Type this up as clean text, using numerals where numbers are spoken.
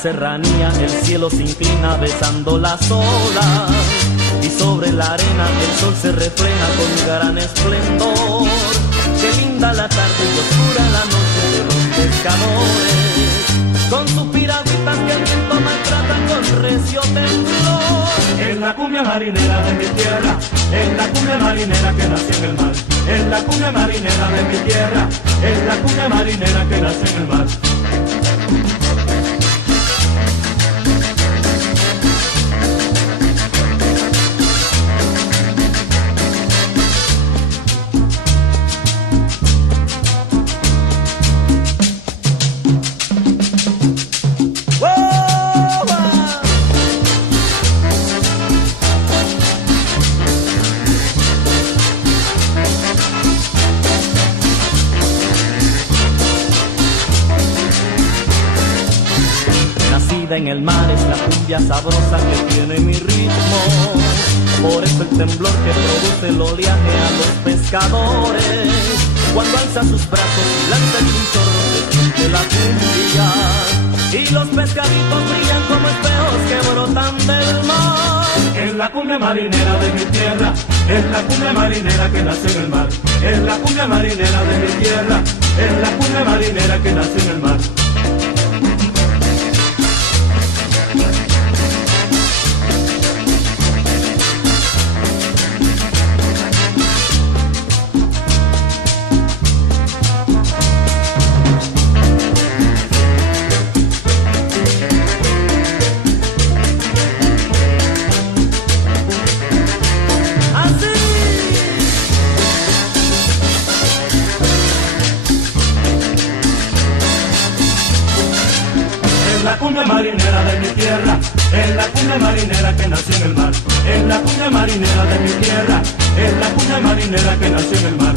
serranía el cielo se inclina besando las olas y sobre la arena el sol se refleja con gran esplendor. Qué linda la tarde y oscura la noche de los pescadores, con sus piragüitas que el viento maltrata con recio temblor. Es la cumbia marinera de mi tierra, es la cumbia marinera que nació en el mar. Es la cumbia marinera de mi tierra, es la cumbia marinera que nació en el mar. En el mar es la cumbia sabrosa que tiene mi ritmo, por eso el temblor que produce el oleaje a los pescadores. Cuando alza sus brazos y lanza el chorro se siente la cumbia, y los pescaditos brillan como espejos que brotan del mar. Es la cumbia marinera de mi tierra, es la cumbia marinera que nació en el mar. Es la cumbia marinera de mi tierra, es la cumbia marinera que nació en el mar. Es la cumbia marinera de mi tierra, es la cumbia marinera que nació en el mar. Es la cumbia marinera de mi tierra, es la cumbia marinera que nació en el mar.